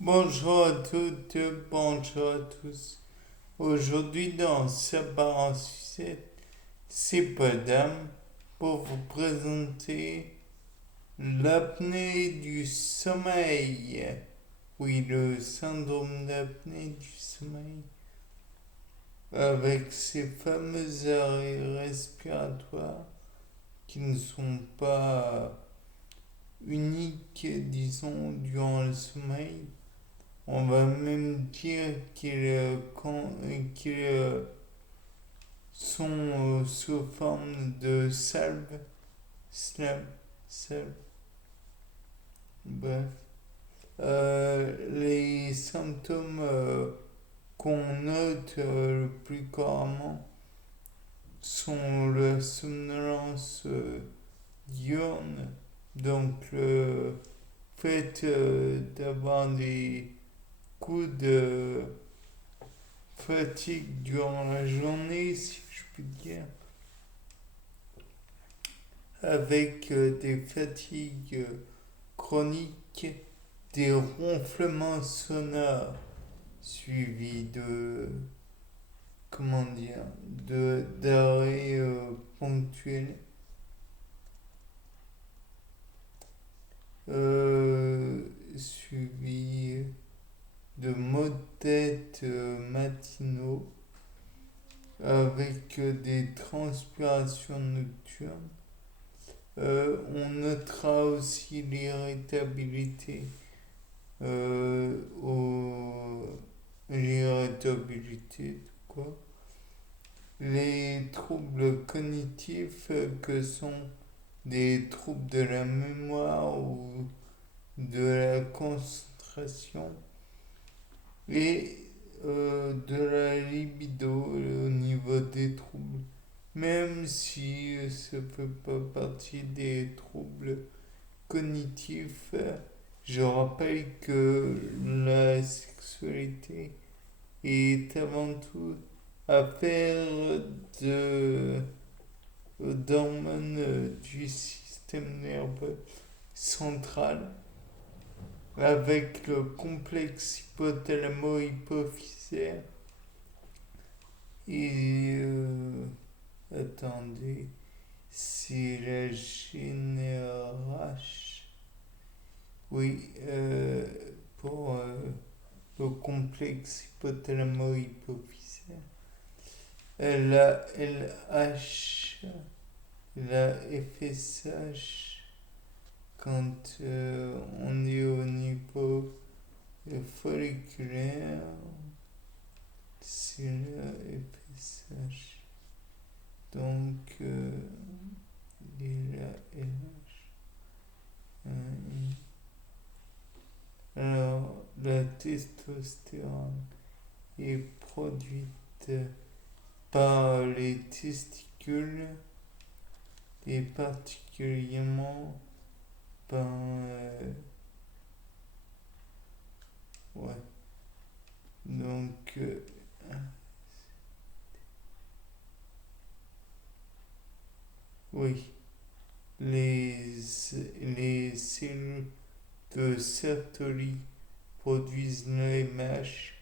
Bonjour à toutes, bonjour à tous. Aujourd'hui, dans Sabar en sucette, c'est Padam pour vous présenter l'apnée du sommeil. Oui, le syndrome d'apnée du sommeil. Avec ces fameux arrêts respiratoires qui ne sont pas uniques, disons, durant le sommeil. On va même dire qu'ils sont sous forme de slab, salve, bref. Les symptômes qu'on note le plus couramment sont la somnolence diurne, donc le fait d'avoir des coups de fatigue durant la journée, si je puis dire, avec des fatigues chroniques, des ronflements sonores suivis de, comment dire, d'arrêts ponctuels, suivis de maux de tête matinaux avec des transpirations nocturnes. On notera aussi l'irritabilité, au, l'irritabilité, quoi. Les troubles cognitifs que sont des troubles de la mémoire ou de la concentration et de la libido au niveau des troubles, même si ça ne fait pas partie des troubles cognitifs. Je rappelle que la sexualité est avant tout affaire de d'hormones du système nerveux central avec le complexe hypothalamo-hypophysaire et attendez, c'est la GNRH. Oui, pour le complexe hypothalamo-hypophysaire. La LH, la FSH, quand on est au niveau folliculaire, c'est la FSH. Donc, il y a la LH. Alors, la testostérone est produite par les testicules et particulièrement par ouais, donc oui, les cellules de Sertoli produisent l'AMH.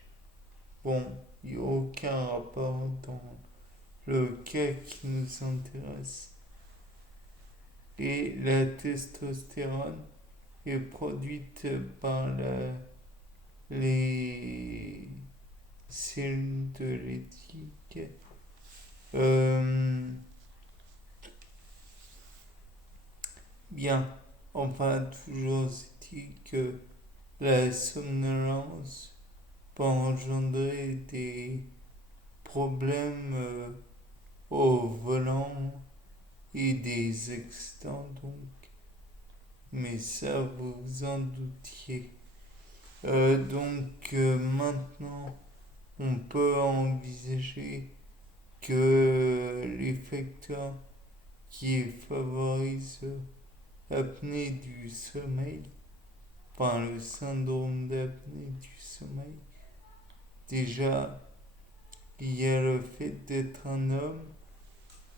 Bon, il n'y a aucun rapport dans le cas qui nous intéresse. Et la testostérone est produite par les cellules de l'éthique. Bien, enfin, toujours est-il que la somnolence peut engendrer des problèmes au volant et des accidents, donc. Mais ça, vous vous en doutiez. Maintenant, on peut envisager que les facteurs qui favorisent l'apnée du sommeil, enfin le syndrome d'apnée du sommeil, déjà, il y a le fait d'être un homme,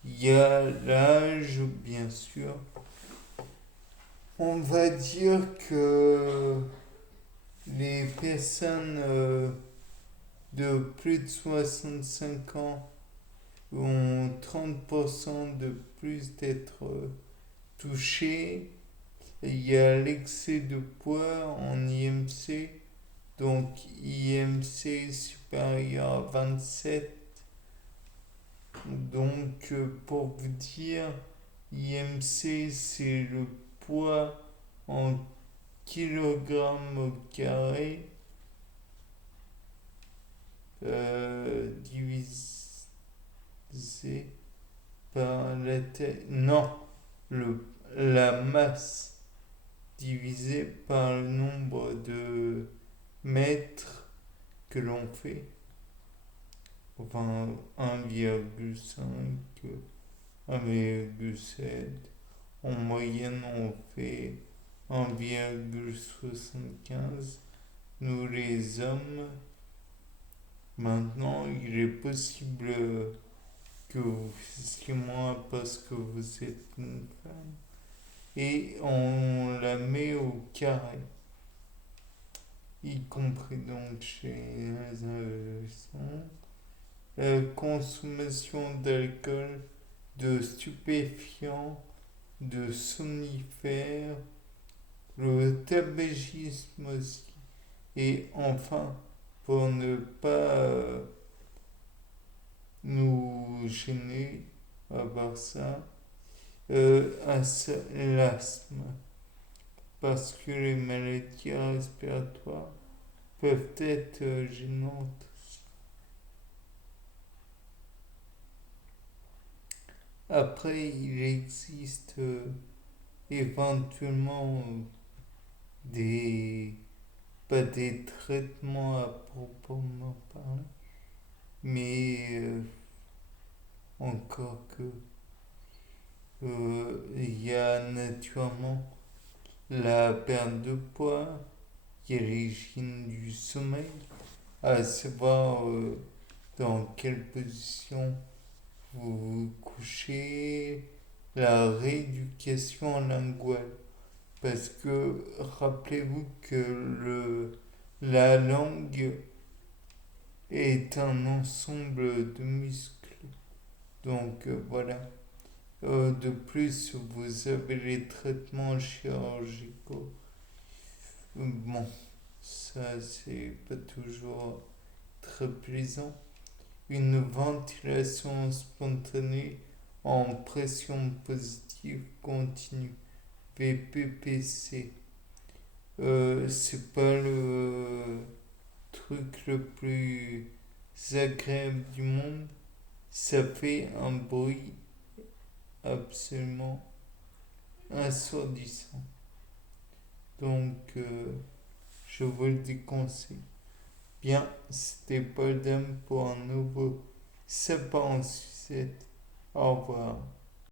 il y a l'âge, bien sûr. On va dire que les personnes de plus de 65 ans ont 30% de plus d'être touchées. Il y a l'excès de poids en IMC, donc IMC supérieur à 27. Donc pour vous dire, IMC c'est le poids en kilogrammes au carré divisé par la taille. Non, la masse divisé par le nombre de mètres que l'on fait. Enfin, 1,5, 1,7. En moyenne, on fait 1,75. Nous, les hommes, maintenant, il est possible que vous fassiez moins parce que vous êtes une femme. Et on la met au carré, y compris donc chez les adolescents. La consommation d'alcool, de stupéfiants, de somnifères, le tabagisme aussi. Et enfin, pour ne pas nous gêner à part ça, l'asthme. Parce que les maladies respiratoires peuvent être gênantes. Après, il existe éventuellement des, pas des traitements à proprement parler, mais encore que il y a naturellement la perte de poids, il y a l'hygiène du sommeil, à savoir dans quelle position vous vous couchez, la rééducation linguale. Parce que rappelez-vous que la langue est un ensemble de muscles. Donc voilà. De plus, vous avez les traitements chirurgicaux. Bon, ça c'est pas toujours très plaisant. Une ventilation spontanée en pression positive continue, VPPC. C'est pas le truc le plus agréable du monde. Ça fait un bruit absolument assourdissant. Donc, je vous le déconseille. Bien, c'était Paul Dame pour un nouveau sapin en sucette. Au revoir.